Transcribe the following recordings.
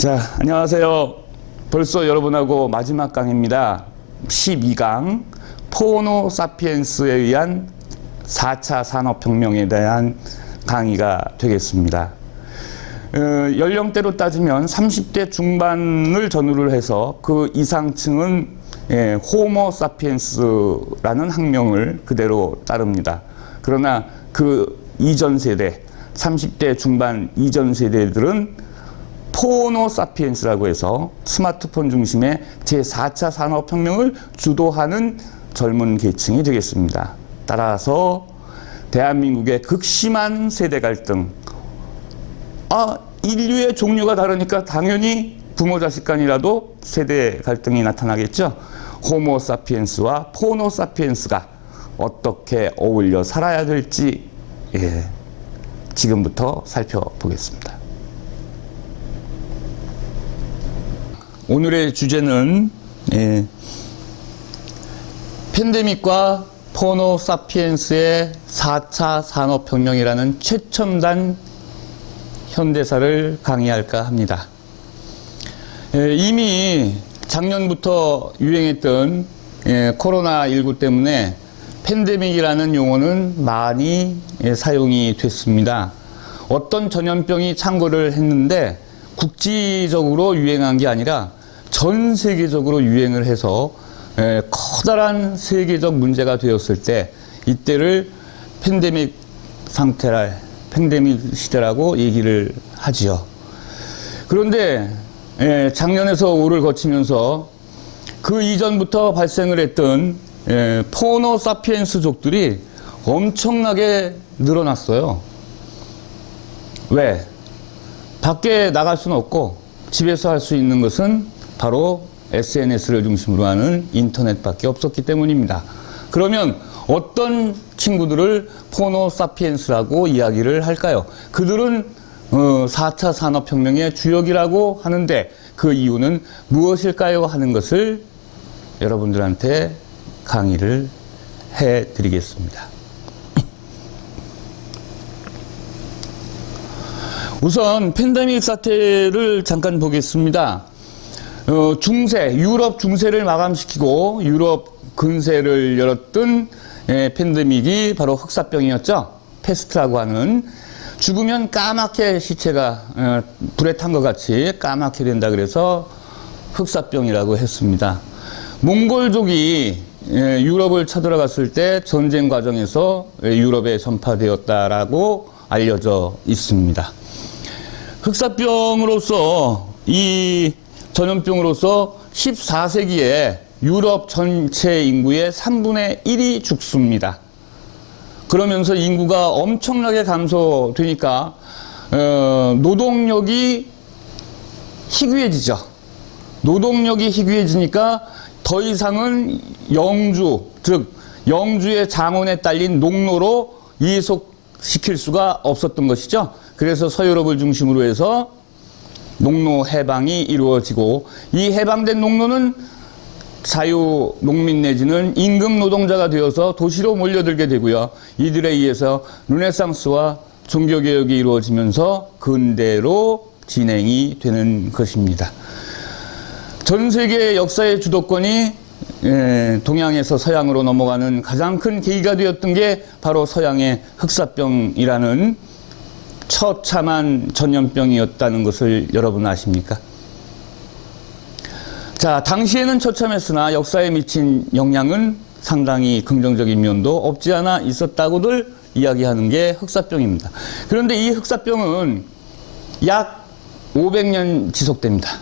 자, 안녕하세요. 벌써 여러분하고 마지막 강의입니다. 12강 포노 사피엔스에 의한 4차 산업혁명에 대한 강의가 되겠습니다. 연령대로 따지면 30대 중반을 전후를 해서 그 이상층은 호모 사피엔스라는 학명을 그대로 따릅니다. 그러나 그 이전 세대, 30대 중반 이전 세대들은 포노 사피엔스라고 해서 스마트폰 중심의 제4차 산업혁명을 주도하는 젊은 계층이 되겠습니다. 따라서 대한민국의 극심한 세대 갈등, 인류의 종류가 다르니까 당연히 부모 자식 간이라도 세대 갈등이 나타나겠죠. 호모 사피엔스와 포노 사피엔스가 어떻게 어울려 살아야 될지 지금부터 살펴보겠습니다. 오늘의 주제는 팬데믹과 포노 사피엔스의 4차 산업혁명이라는 최첨단 현대사를 강의할까 합니다. 이미 작년부터 유행했던 코로나19 때문에 팬데믹이라는 용어는 많이 사용이 됐습니다. 어떤 전염병이 창궐을 했는데 국지적으로 유행한 게 아니라 전 세계적으로 유행을 해서 커다란 세계적 문제가 되었을 때 이때를 팬데믹 팬데믹 시대라고 얘기를 하지요. 그런데 작년에서 올을 거치면서 그 이전부터 발생을 했던 포노 사피엔스족들이 엄청나게 늘어났어요. 왜? 밖에 나갈 수는 없고 집에서 할 수 있는 것은 바로 SNS를 중심으로 하는 인터넷밖에 없었기 때문입니다. 그러면 어떤 친구들을 포노 사피엔스라고 이야기를 할까요? 그들은 4차 산업혁명의 주역이라고 하는데 그 이유는 무엇일까요? 하는 것을 여러분들한테 강의를 해드리겠습니다. 우선 팬데믹 사태를 잠깐 보겠습니다. 유럽 중세를 마감시키고 유럽 근세를 열었던 팬데믹이 바로 흑사병이었죠. 페스트라고 하는, 죽으면 까맣게 시체가 불에 탄 것 같이 까맣게 된다 그래서 흑사병이라고 했습니다. 몽골족이 유럽을 쳐들어갔을 때 전쟁 과정에서 유럽에 전파되었다라고 알려져 있습니다. 흑사병으로서, 이 전염병으로서 14세기에 유럽 전체 인구의 3분의 1이 죽습니다. 그러면서 인구가 엄청나게 감소되니까 노동력이 희귀해지죠. 노동력이 희귀해지니까 더 이상은 영주, 즉 영주의 장원에 딸린 농노로 이속시킬 수가 없었던 것이죠. 그래서 서유럽을 중심으로 해서 농노 해방이 이루어지고, 이 해방된 농노는 자유 농민 내지는 임금 노동자가 되어서 도시로 몰려들게 되고요. 이들에 의해서 르네상스와 종교개혁이 이루어지면서 근대로 진행이 되는 것입니다. 전 세계 역사의 주도권이 동양에서 서양으로 넘어가는 가장 큰 계기가 되었던 게 바로 서양의 흑사병이라는 처참한 전염병이었다는 것을 여러분 아십니까? 자, 당시에는 처참했으나 역사에 미친 영향은 상당히 긍정적인 면도 없지 않아 있었다고들 이야기하는 게 흑사병입니다. 그런데 이 흑사병은 약 500년 지속됩니다.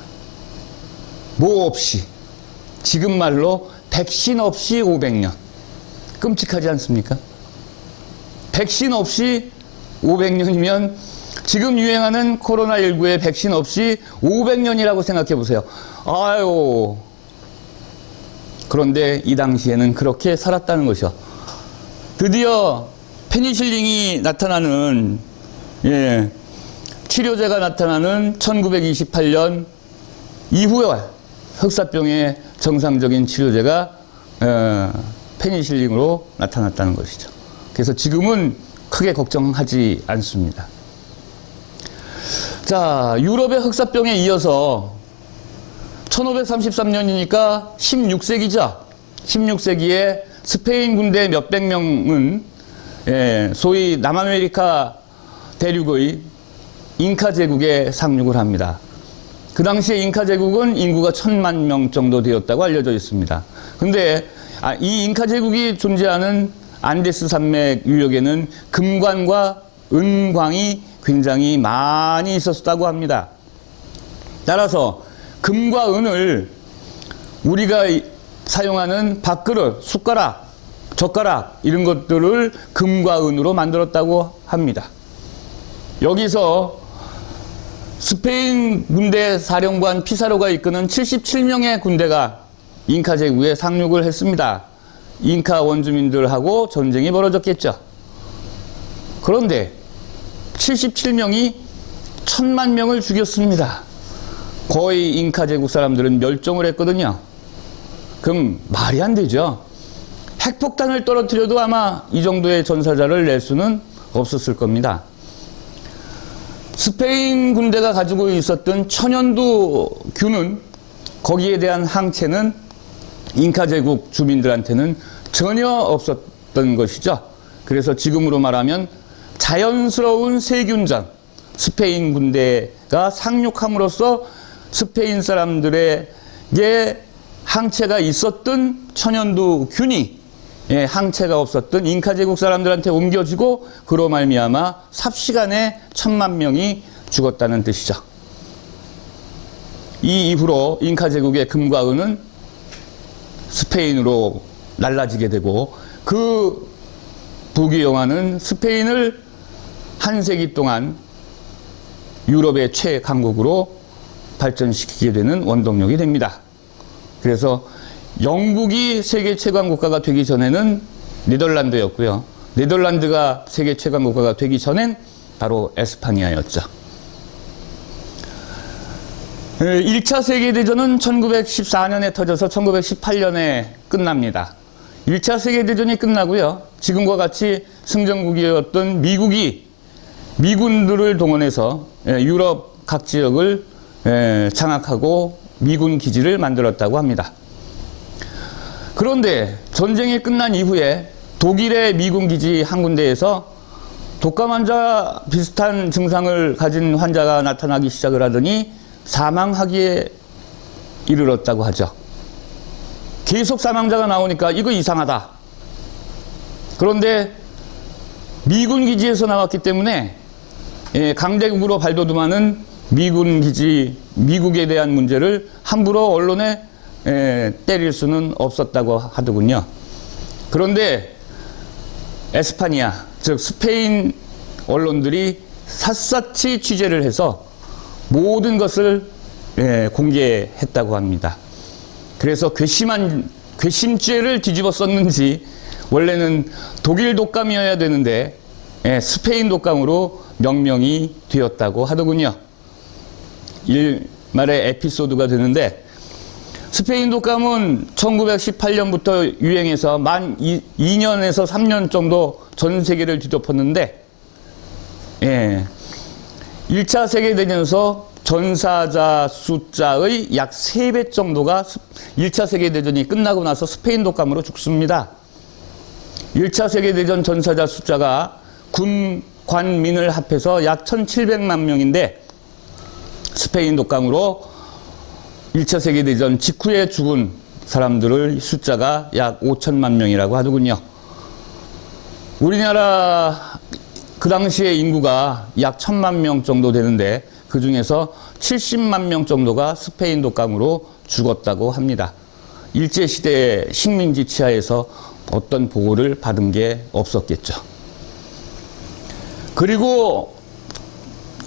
뭐 없이, 지금 말로 백신 없이 500년. 끔찍하지 않습니까? 백신 없이 500년이면 지금 유행하는 코로나19의 백신 없이 500년이라고 생각해 보세요. 아유. 그런데 이 당시에는 그렇게 살았다는 것이요. 드디어 페니실린이 나타나는, 치료제가 나타나는 1928년 이후에 흑사병의 정상적인 치료제가 페니실린으로 나타났다는 것이죠. 그래서 지금은 크게 걱정하지 않습니다. 자, 유럽의 흑사병에 이어서 1533년이니까 16세기죠. 16세기에 스페인 군대 몇백 명은 소위 남아메리카 대륙의 잉카 제국에 상륙을 합니다. 그 당시에 잉카 제국은 인구가 1000만 명 정도 되었다고 알려져 있습니다. 근데 이 잉카 제국이 존재하는 안데스 산맥 유역에는 금관과 은광이 굉장히 많이 있었다고 합니다. 따라서 금과 은을 우리가 사용하는 밥그릇, 숟가락, 젓가락 이런 것들을 금과 은으로 만들었다고 합니다. 여기서 스페인 군대 사령관 피사로가 이끄는 77명의 군대가 잉카 제국에 상륙을 했습니다. 잉카 원주민들하고 전쟁이 벌어졌겠죠. 그런데 77명이 1000만 명을 죽였습니다. 거의 잉카 제국 사람들은 멸종을 했거든요. 그럼 말이 안 되죠. 핵폭탄을 떨어뜨려도 아마 이 정도의 전사자를 낼 수는 없었을 겁니다. 스페인 군대가 가지고 있었던 천연두균은 거기에 대한 항체는 잉카 제국 주민들한테는 전혀 없었던 것이죠. 그래서 지금으로 말하면 자연스러운 세균전, 스페인 군대가 상륙함으로써 스페인 사람들에게 항체가 있었던 천연두균이 항체가 없었던 잉카 제국 사람들한테 옮겨지고 그로 말미암아 삽시간에 1000만 명이 죽었다는 뜻이죠. 이 이후로 잉카 제국의 금과 은은 스페인으로 날라지게 되고 그 부귀영화는 스페인을 한 세기 동안 유럽의 최강국으로 발전시키게 되는 원동력이 됩니다. 그래서 영국이 세계 최강 국가가 되기 전에는 네덜란드였고요. 네덜란드가 세계 최강 국가가 되기 전엔 바로 에스파니아였죠. 1차 세계대전은 1914년에 터져서 1918년에 끝납니다. 1차 세계대전이 끝나고요. 지금과 같이 승전국이었던 미국이 미군들을 동원해서 유럽 각 지역을 장악하고 미군 기지를 만들었다고 합니다. 그런데 전쟁이 끝난 이후에 독일의 미군 기지 한 군데에서 독감 환자 비슷한 증상을 가진 환자가 나타나기 시작을 하더니 사망하기에 이르렀다고 하죠. 계속 사망자가 나오니까 이거 이상하다. 그런데 미군 기지에서 나왔기 때문에 강대국으로 발돋움하는 미군 기지, 미국에 대한 문제를 함부로 언론에 때릴 수는 없었다고 하더군요. 그런데 에스파니아, 즉 스페인 언론들이 샅샅이 취재를 해서 모든 것을 공개했다고 합니다. 그래서 괘씸죄를 뒤집어 썼는지 원래는 독일 독감이어야 되는데 스페인 독감으로 명명이 되었다고 하더군요. 일말의 에피소드가 되는데 스페인 독감은 1918년부터 유행해서 만 2년에서 3년 정도 전 세계를 뒤덮었는데 1차 세계대전에서 전사자 숫자의 약 3배 정도가 1차 세계대전이 끝나고 나서 스페인 독감으로 죽습니다. 1차 세계대전 전사자 숫자가 군, 관민을 합해서 약 1700만 명인데 스페인 독감으로 1차 세계대전 직후에 죽은 사람들의 숫자가 약 5천만 명이라고 하더군요. 우리나라 그 당시에 인구가 약 1000만 명 정도 되는데 그 중에서 70만 명 정도가 스페인 독감으로 죽었다고 합니다. 일제시대의 식민지 치하에서 어떤 보호를 받은 게 없었겠죠. 그리고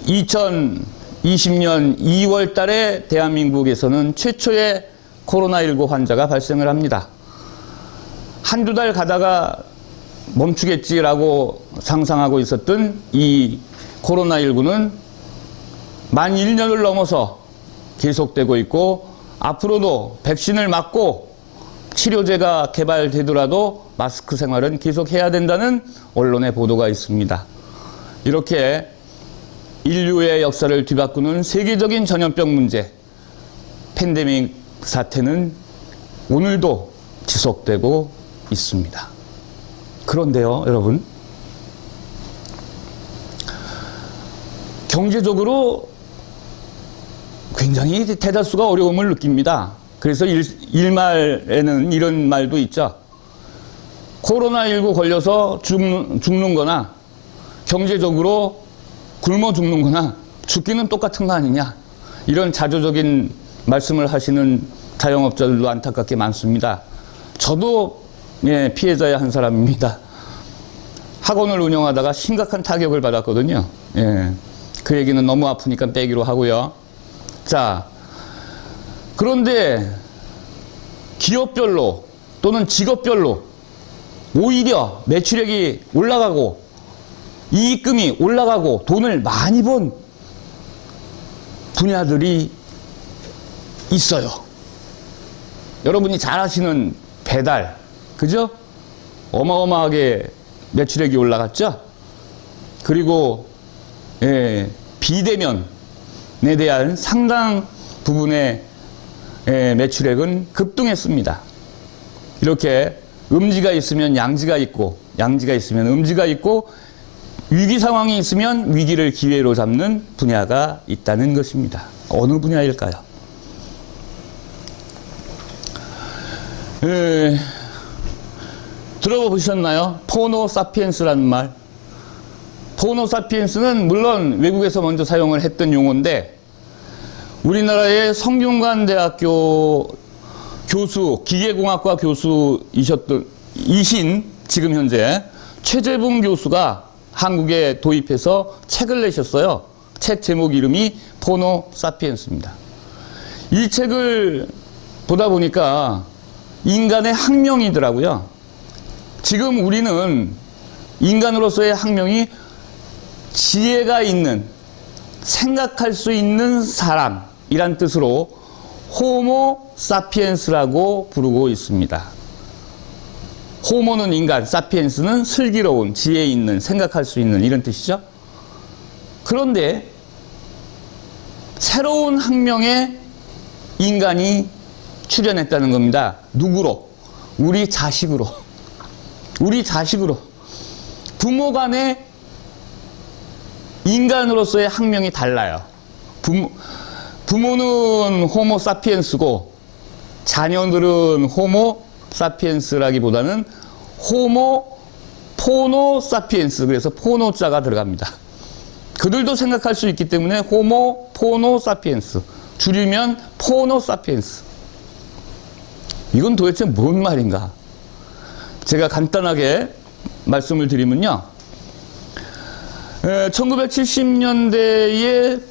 2020년 2월 달에 대한민국에서는 최초의 코로나19 환자가 발생을 합니다. 한두 달 가다가 멈추겠지라고 상상하고 있었던 이 코로나19는 만 1년을 넘어서 계속되고 있고 앞으로도 백신을 맞고 치료제가 개발되더라도 마스크 생활은 계속해야 된다는 언론의 보도가 있습니다. 이렇게 인류의 역사를 뒤바꾸는 세계적인 전염병 문제, 팬데믹 사태는 오늘도 지속되고 있습니다. 그런데요, 여러분, 경제적으로 굉장히 대다수가 어려움을 느낍니다. 그래서 일말에는 이런 말도 있죠. 코로나19 걸려서 죽는 거나 경제적으로 굶어 죽는 거나 죽기는 똑같은 거 아니냐. 이런 자조적인 말씀을 하시는 자영업자들도 안타깝게 많습니다. 저도 피해자의 한 사람입니다. 학원을 운영하다가 심각한 타격을 받았거든요. 그 얘기는 너무 아프니까 빼기로 하고요. 자, 그런데 기업별로 또는 직업별로 오히려 매출액이 올라가고 이익금이 올라가고 돈을 많이 번 분야들이 있어요. 여러분이 잘 아시는 배달, 그죠? 어마어마하게 매출액이 올라갔죠? 그리고 비대면에 대한 상당 부분의 매출액은 급등했습니다. 이렇게 음지가 있으면 양지가 있고, 양지가 있으면 음지가 있고, 위기 상황이 있으면 위기를 기회로 잡는 분야가 있다는 것입니다. 어느 분야일까요? 들어보셨나요? 포노 사피엔스라는 말. 포노 사피엔스는 물론 외국에서 먼저 사용을 했던 용어인데, 우리나라의 성균관대학교 교수, 기계공학과 교수이신 지금 현재 최재붕 교수가 한국에 도입해서 책을 내셨어요. 책 제목 이름이 포노 사피엔스입니다. 이 책을 보다 보니까 인간의 학명이더라고요. 지금 우리는 인간으로서의 학명이 지혜가 있는, 생각할 수 있는 사람이란 뜻으로 호모 사피엔스라고 부르고 있습니다. 호모는 인간, 사피엔스는 슬기로운, 지혜 있는, 생각할 수 있는 이런 뜻이죠. 그런데 새로운 학명에 인간이 출현했다는 겁니다. 누구로? 우리 자식으로. 우리 자식으로. 부모 간에 인간으로서의 학명이 달라요. 부모는 호모 사피엔스고 자녀들은 호모 사피엔스라기보다는 호모 포노 사피엔스, 그래서 포노자가 들어갑니다. 그들도 생각할 수 있기 때문에 호모 포노 사피엔스, 줄이면 포노 사피엔스. 이건 도대체 뭔 말인가? 제가 간단하게 말씀을 드리면요, 1970년대에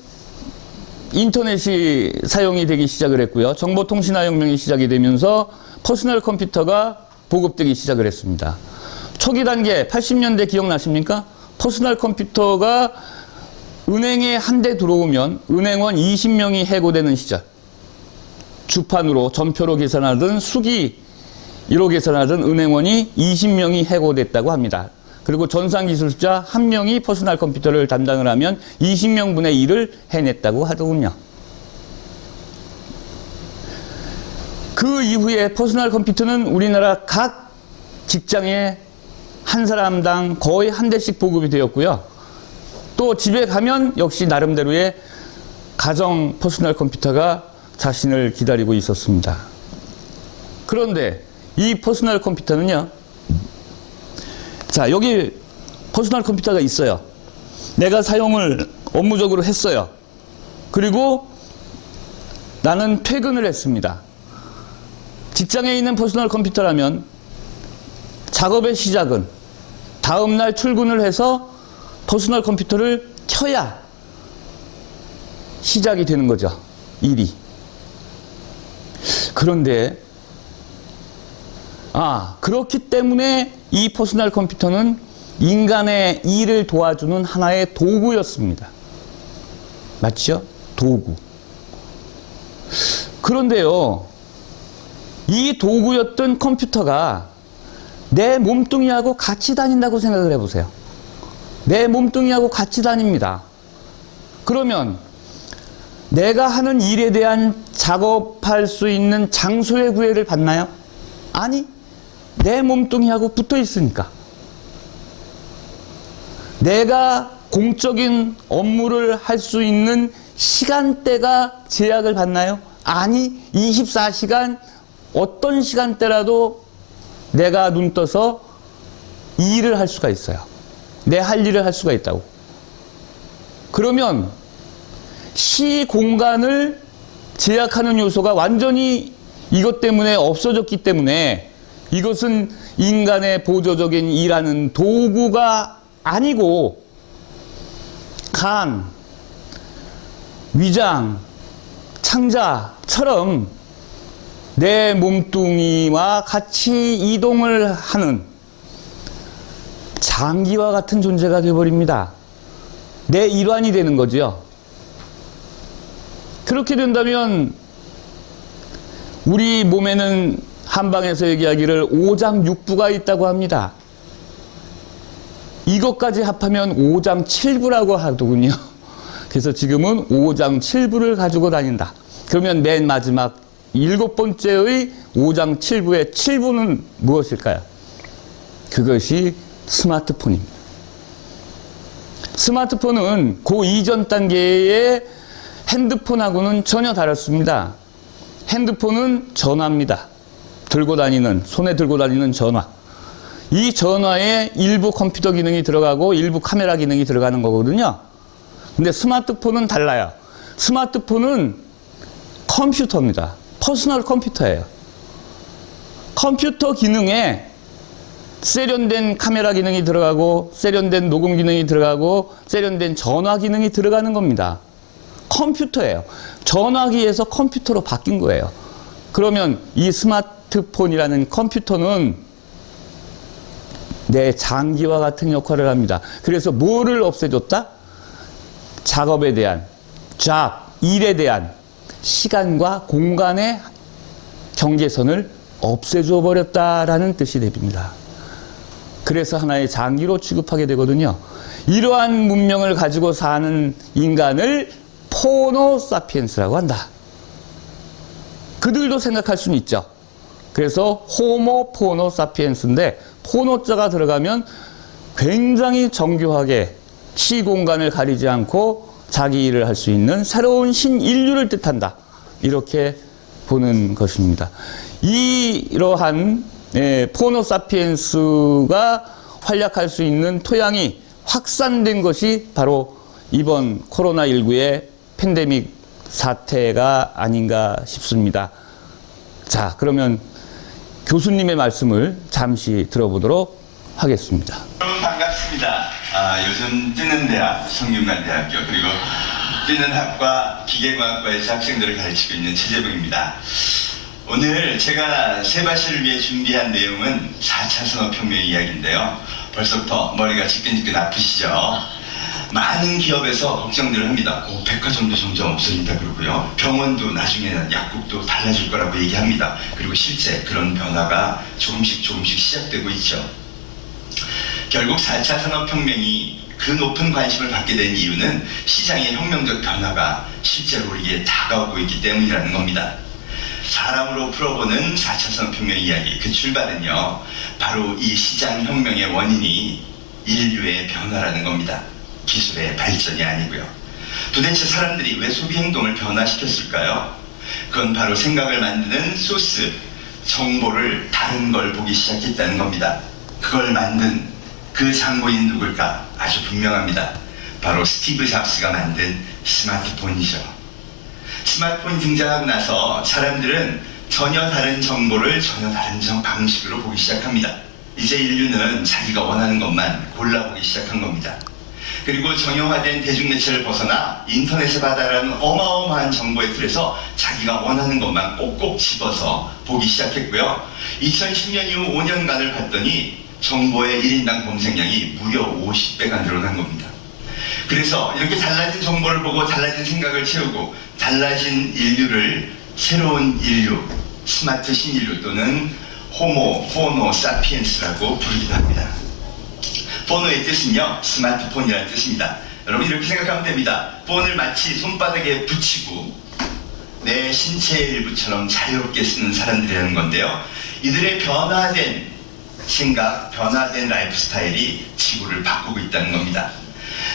인터넷이 사용이 되기 시작을 했고요. 정보통신화혁명이 시작이 되면서 퍼스널 컴퓨터가 보급되기 시작을 했습니다. 초기 단계 80년대 기억나십니까? 퍼스널 컴퓨터가 은행에 한 대 들어오면 은행원 20명이 해고되는 시절. 주판으로 전표로 계산하든 수기로 계산하든 은행원이 20명이 해고됐다고 합니다. 그리고 전산기술자 1명이 퍼스널 컴퓨터를 담당을 하면 20명분의 1을 해냈다고 하더군요. 그 이후에 퍼스널 컴퓨터는 우리나라 각 직장에 한 사람당 거의 한 대씩 보급이 되었고요. 또 집에 가면 역시 나름대로의 가정 퍼스널 컴퓨터가 자신을 기다리고 있었습니다. 그런데 이 퍼스널 컴퓨터는요, 자, 여기 퍼스널 컴퓨터가 있어요. 내가 사용을 업무적으로 했어요. 그리고 나는 퇴근을 했습니다. 직장에 있는 퍼스널 컴퓨터라면 작업의 시작은 다음날 출근을 해서 퍼스널 컴퓨터를 켜야 시작이 되는 거죠, 일이. 그런데 그렇기 때문에 이 퍼스널 컴퓨터는 인간의 일을 도와주는 하나의 도구였습니다. 맞죠? 도구. 그런데요, 이 도구였던 컴퓨터가 내 몸뚱이하고 같이 다닌다고 생각을 해보세요. 내 몸뚱이하고 같이 다닙니다. 그러면 내가 하는 일에 대한 작업할 수 있는 장소의 구애를 받나요? 아니, 내 몸뚱이하고 붙어 있으니까. 내가 공적인 업무를 할 수 있는 시간대가 제약을 받나요? 아니, 24시간 어떤 시간대라도 내가 눈 떠서 일을 할 수가 있어요. 내 할 일을 할 수가 있다고. 그러면 시 공간을 제약하는 요소가 완전히 이것 때문에 없어졌기 때문에 이것은 인간의 보조적인 일하는 도구가 아니고 간, 위장, 창자처럼 내 몸뚱이와 같이 이동을 하는 장기와 같은 존재가 되어버립니다. 내 일환이 되는 거죠. 그렇게 된다면 우리 몸에는 한방에서 얘기하기를 오장육부가 있다고 합니다. 이것까지 합하면 오장칠부라고 하더군요. 그래서 지금은 오장칠부를 가지고 다닌다. 그러면 맨 마지막 7번째의 오장칠부의 7부는 무엇일까요? 그것이 스마트폰입니다. 스마트폰은 그 이전 단계의 핸드폰하고는 전혀 다릅니다. 핸드폰은 전화입니다. 들고 다니는, 손에 들고 다니는 전화. 이 전화에 일부 컴퓨터 기능이 들어가고 일부 카메라 기능이 들어가는 거거든요. 근데 스마트폰은 달라요. 스마트폰은 컴퓨터입니다. 퍼스널 컴퓨터예요. 컴퓨터 기능에 세련된 카메라 기능이 들어가고 세련된 녹음 기능이 들어가고 세련된 전화 기능이 들어가는 겁니다. 컴퓨터예요. 전화기에서 컴퓨터로 바뀐 거예요. 그러면 이 스마트폰이라는 컴퓨터는 내 장기와 같은 역할을 합니다. 그래서 뭐를 없애줬다? 작업에 대한, 일에 대한 시간과 공간의 경계선을 없애줘 버렸다라는 뜻이 됩니다. 그래서 하나의 장기로 취급하게 되거든요. 이러한 문명을 가지고 사는 인간을 포노사피엔스라고 한다. 그들도 생각할 수는 있죠. 그래서 호모 포노사피엔스인데 포노자가 들어가면 굉장히 정교하게 시공간을 가리지 않고 자기 일을 할 수 있는 새로운 신인류를 뜻한다. 이렇게 보는 것입니다. 이러한 포노사피엔스가 활약할 수 있는 토양이 확산된 것이 바로 이번 코로나19의 팬데믹 사태가 아닌가 싶습니다. 자, 그러면 교수님의 말씀을 잠시 들어보도록 하겠습니다. 여러분 반갑습니다. 요즘 뜨는 대학, 성균관대학교 그리고 뜨는 학과 기계과학과에서 학생들을 가르치고 있는 최재봉입니다. 오늘 제가 세바시를 위해 준비한 내용은 4차 산업혁명 이야기인데요. 벌써부터 머리가 지끈지끈 아프시죠? 많은 기업에서 걱정들을 합니다. 백화점도 점점 없어진다 그러고요. 병원도 나중에는 약국도 달라질 거라고 얘기합니다. 그리고 실제 그런 변화가 조금씩 시작되고 있죠. 결국 4차 산업혁명이 그 높은 관심을 받게 된 이유는 시장의 혁명적 변화가 실제로 우리에게 다가오고 있기 때문이라는 겁니다. 사람으로 풀어보는 4차 산업혁명 이야기, 그 출발은요, 바로 이 시장혁명의 원인이 인류의 변화라는 겁니다. 기술의 발전이 아니고요. 도대체 사람들이 왜 소비 행동을 변화시켰을까요? 그건 바로 생각을 만드는 소스, 정보를 다른 걸 보기 시작했다는 겁니다. 그걸 만든 그 장고인 누굴까? 아주 분명합니다. 바로 스티브 잡스가 만든 스마트폰이죠. 스마트폰이 등장하고 나서 사람들은 전혀 다른 정보를 전혀 다른 방식으로 보기 시작합니다. 이제 인류는 자기가 원하는 것만 골라보기 시작한 겁니다. 그리고 정형화된 대중매체를 벗어나 인터넷에 받아라는 어마어마한 정보의 틀에서 자기가 원하는 것만 꼭꼭 집어서 보기 시작했고요. 2010년 이후 5년간을 봤더니 정보의 1인당 검색량이 무려 50배가 늘어난 겁니다. 그래서 이렇게 달라진 정보를 보고 달라진 생각을 채우고 달라진 인류를 새로운 인류, 스마트 신인류 또는 호모 포노 사피엔스라고 부르기도 합니다. 포노의 뜻은요, 스마트폰이라는 뜻입니다. 여러분 이렇게 생각하면 됩니다. 폰을 마치 손바닥에 붙이고 내 신체의 일부처럼 자유롭게 쓰는 사람들이라는 건데요. 이들의 변화된 생각, 변화된 라이프 스타일이 지구를 바꾸고 있다는 겁니다.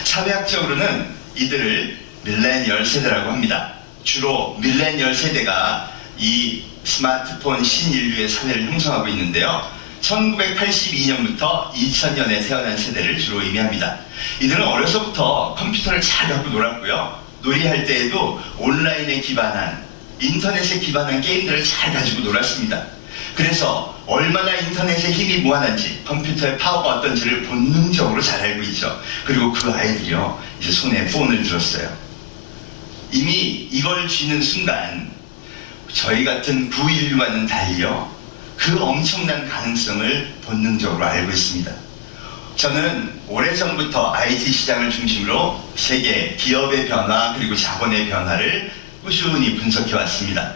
사회학적으로는 이들을 밀레니얼 세대라고 합니다. 주로 밀레니얼 세대가 이 스마트폰 신인류의 사회를 형성하고 있는데요. 1982년부터 2000년에 태어난 세대를 주로 의미합니다. 이들은 어려서부터 컴퓨터를 잘 갖고 놀았고요. 놀이할 때에도 온라인에 기반한, 인터넷에 기반한 게임들을 잘 가지고 놀았습니다. 그래서 얼마나 인터넷의 힘이 무한한지, 컴퓨터의 파워가 어떤지를 본능적으로 잘 알고 있죠. 그리고 그 아이들이요, 이제 손에 폰을 들었어요. 이미 이걸 쥐는 순간 저희 같은 구인류와는 달리요, 그 엄청난 가능성을 본능적으로 알고 있습니다. 저는 오래전부터 IT 시장을 중심으로 세계 기업의 변화 그리고 자본의 변화를 꾸준히 분석해 왔습니다.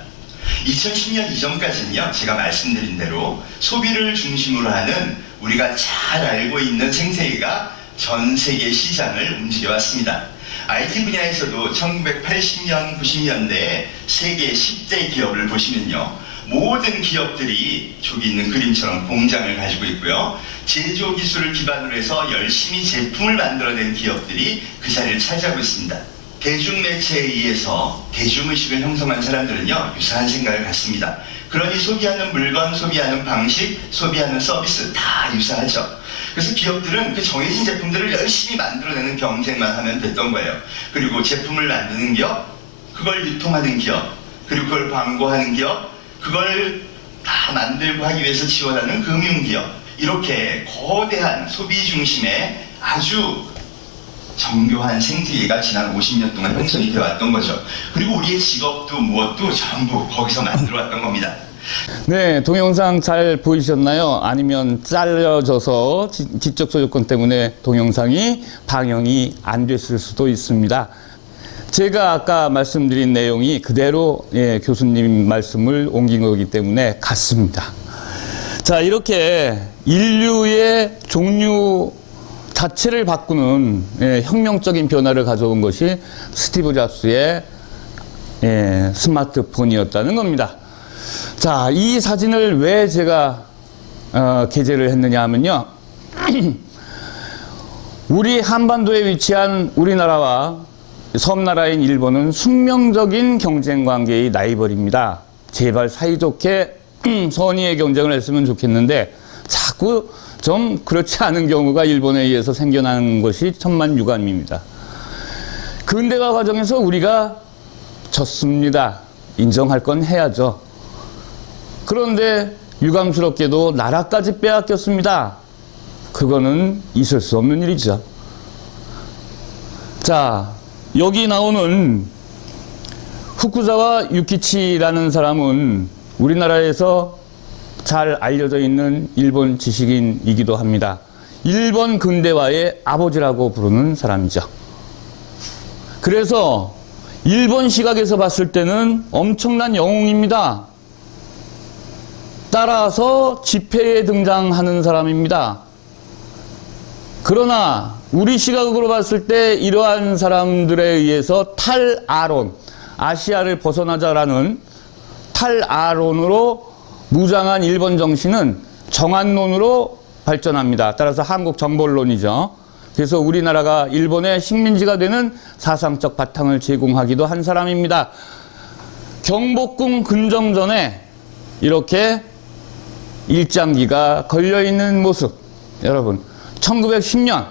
2010년 이전까지는요, 제가 말씀드린 대로 소비를 중심으로 하는 우리가 잘 알고 있는 생태계가 전 세계 시장을 움직여 왔습니다. IT 분야에서도 1980년, 90년대에 세계 10대 기업을 보시면요, 모든 기업들이 저기 있는 그림처럼 공장을 가지고 있고요. 제조 기술을 기반으로 해서 열심히 제품을 만들어낸 기업들이 그 자리를 차지하고 있습니다. 대중매체에 의해서 대중의식을 형성한 사람들은요, 유사한 생각을 갖습니다. 그러니 소비하는 물건, 소비하는 방식, 소비하는 서비스 다 유사하죠. 그래서 기업들은 그 정해진 제품들을 열심히 만들어내는 경쟁만 하면 됐던 거예요. 그리고 제품을 만드는 기업, 그걸 유통하는 기업, 그리고 그걸 광고하는 기업, 그걸 다 만들고 하기 위해서 지원하는 금융기업, 이렇게 거대한 소비 중심의 아주 정교한 생태계가 지난 50년 동안 형성이 되어 왔던 거죠. 그리고 우리의 직업도 무엇도 전부 거기서 만들어 왔던 겁니다. 네, 동영상 잘 보이셨나요? 아니면 잘려져서 지적 소유권 때문에 동영상이 방영이 안 됐을 수도 있습니다. 제가 아까 말씀드린 내용이 그대로 교수님 말씀을 옮긴 거기 때문에 같습니다. 자, 이렇게 인류의 종류 자체를 바꾸는 혁명적인 변화를 가져온 것이 스티브 잡스의 스마트폰이었다는 겁니다. 자, 이 사진을 왜 제가 게재를 했느냐 하면요. 우리 한반도에 위치한 우리나라와 섬나라인 일본은 숙명적인 경쟁 관계의 라이벌입니다. 제발 사이좋게 선의의 경쟁을 했으면 좋겠는데 자꾸 좀 그렇지 않은 경우가 일본에 의해서 생겨나는 것이 천만유감입니다. 근대화 과정에서 우리가 졌습니다. 인정할 건 해야죠. 그런데 유감스럽게도 나라까지 빼앗겼습니다. 그거는 있을 수 없는 일이죠. 자, 여기 나오는 후쿠자와 유키치라는 사람은 우리나라에서 잘 알려져 있는 일본 지식인이기도 합니다. 일본 근대화의 아버지라고 부르는 사람이죠. 그래서 일본 시각에서 봤을 때는 엄청난 영웅입니다. 따라서 집회에 등장하는 사람입니다. 그러나 우리 시각으로 봤을 때 이러한 사람들에 의해서 탈아론, 아시아를 벗어나자라는 탈아론으로 무장한 일본 정신은 정한론으로 발전합니다. 따라서 한국 정벌론이죠. 그래서 우리나라가 일본의 식민지가 되는 사상적 바탕을 제공하기도 한 사람입니다. 경복궁 근정전에 이렇게 일장기가 걸려있는 모습, 여러분 1910년,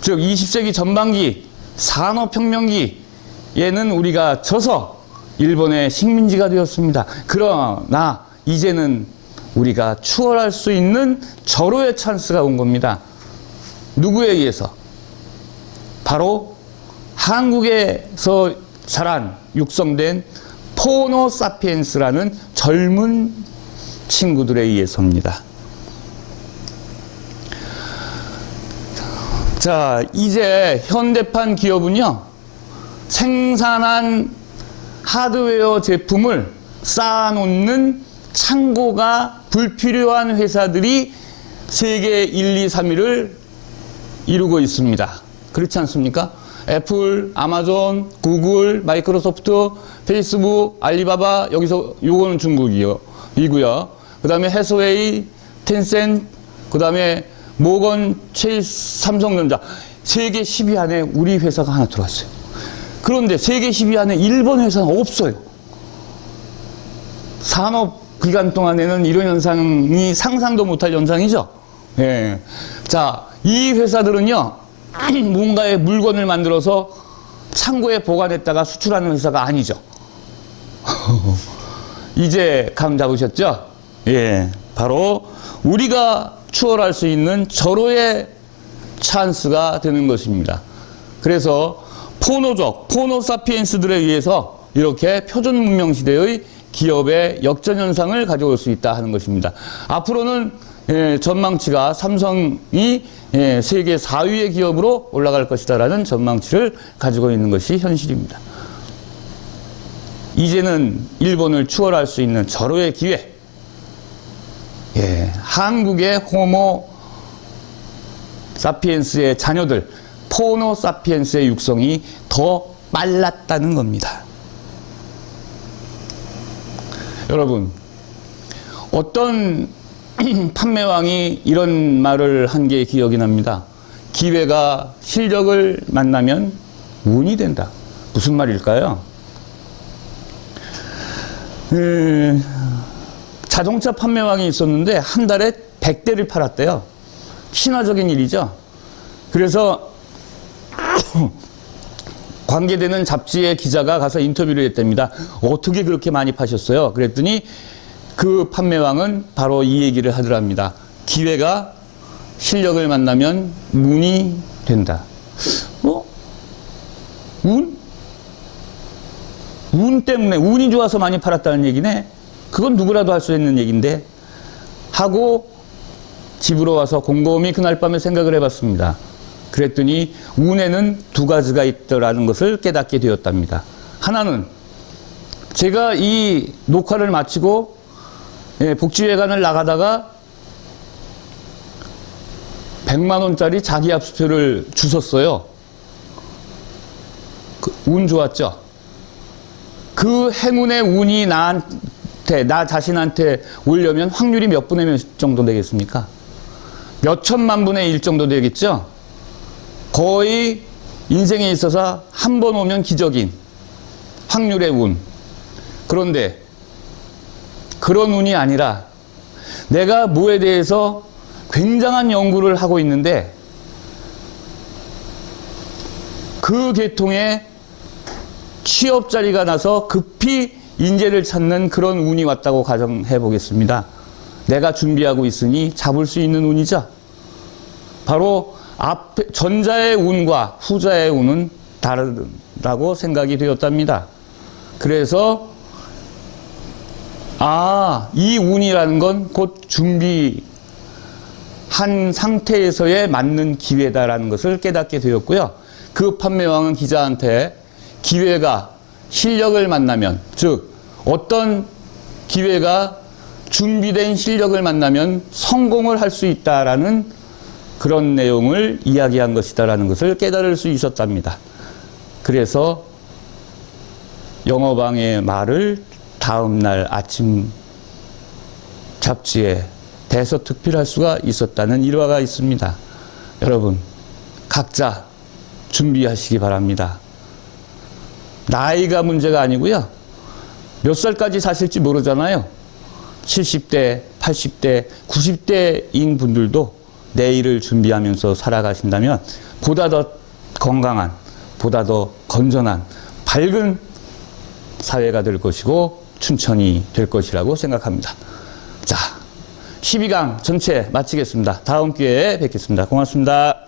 즉 20세기 전반기 산업혁명기에는 우리가 져서 일본의 식민지가 되었습니다. 그러나 이제는 우리가 추월할 수 있는 절호의 찬스가 온 겁니다. 누구에 의해서? 바로 한국에서 자란 육성된 포노 사피엔스라는 젊은 친구들에 의해서입니다. 자, 이제 현대판 기업은요, 생산한 하드웨어 제품을 쌓아놓는 창고가 불필요한 회사들이 세계 1, 2, 3위를 이루고 있습니다. 그렇지 않습니까? 애플, 아마존, 구글, 마이크로소프트, 페이스북, 알리바바, 여기서 요거는 중국이고요. 그 다음에 해서웨이, 텐센, 그 다음에 모건, 체이스, 삼성전자. 세계 10위 안에 우리 회사가 하나 들어왔어요. 그런데 세계 10위 안에 일본 회사는 없어요. 산업기간 동안에는 이런 현상이 상상도 못할 현상이죠. 예. 자, 이 회사들은요, 뭔가의 물건을 만들어서 창고에 보관했다가 수출하는 회사가 아니죠. 이제 감 잡으셨죠? 예. 바로 우리가 추월할 수 있는 절호의 찬스가 되는 것입니다. 그래서 포노사피엔스들에 의해서 이렇게 표준 문명 시대의 기업의 역전현상을 가져올 수 있다 하는 것입니다. 앞으로는 전망치가 삼성이 세계 4위의 기업으로 올라갈 것이다라는 전망치를 가지고 있는 것이 현실입니다. 이제는 일본을 추월할 수 있는 절호의 기회. 한국의 호모 사피엔스의 자녀들, 포노 사피엔스의 육성이 더 빨랐다는 겁니다. 여러분, 어떤 판매왕이 이런 말을 한 게 기억이 납니다. 기회가 실력을 만나면 운이 된다. 무슨 말일까요? 자동차 판매왕이 있었는데 한 달에 100대를 팔았대요. 신화적인 일이죠. 그래서 관계되는 잡지의 기자가 가서 인터뷰를 했답니다. 어떻게 그렇게 많이 파셨어요? 그랬더니 그 판매왕은 바로 이 얘기를 하더랍니다. 기회가 실력을 만나면 운이 된다. 운 때문에, 운이 좋아서 많이 팔았다는 얘기네. 그건 누구라도 할 수 있는 얘기인데 하고 집으로 와서 곰곰이 그날 밤에 생각을 해봤습니다. 그랬더니 운에는 두 가지가 있더라는 것을 깨닫게 되었답니다. 하나는 제가 이 녹화를 마치고 복지회관을 나가다가 100만 원짜리 자기 압수표를 주웠어요. 운 좋았죠? 그 행운의 운이 나 자신한테 오려면 확률이 몇 분의 몇 정도 되겠습니까? 몇 천만 분의 1 정도 되겠죠? 거의 인생에 있어서 한 번 오면 기적인 확률의 운. 그런데 그런 운이 아니라 내가 뭐에 대해서 굉장한 연구를 하고 있는데 그 계통에 취업 자리가 나서 급히 인재를 찾는 그런 운이 왔다고 가정해 보겠습니다. 내가 준비하고 있으니 잡을 수 있는 운이죠. 바로 전자의 운과 후자의 운은 다르다고 생각이 되었답니다. 그래서 이 운이라는 건 곧 준비한 상태에서의 맞는 기회다라는 것을 깨닫게 되었고요. 그 판매왕은 기자한테 기회가 실력을 만나면, 즉 어떤 기회가 준비된 실력을 만나면 성공을 할 수 있다라는 그런 내용을 이야기한 것이다라는 것을 깨달을 수 있었답니다. 그래서 영어방의 말을 다음 날 아침 잡지에 대서특필할 수가 있었다는 일화가 있습니다. 여러분, 각자 준비하시기 바랍니다. 나이가 문제가 아니고요. 몇 살까지 사실지 모르잖아요. 70대, 80대, 90대인 분들도 내일을 준비하면서 살아가신다면 보다 더 건강한, 보다 더 건전한, 밝은 사회가 될 것이고 춘천이 될 것이라고 생각합니다. 자, 12강 전체 마치겠습니다. 다음 기회에 뵙겠습니다. 고맙습니다.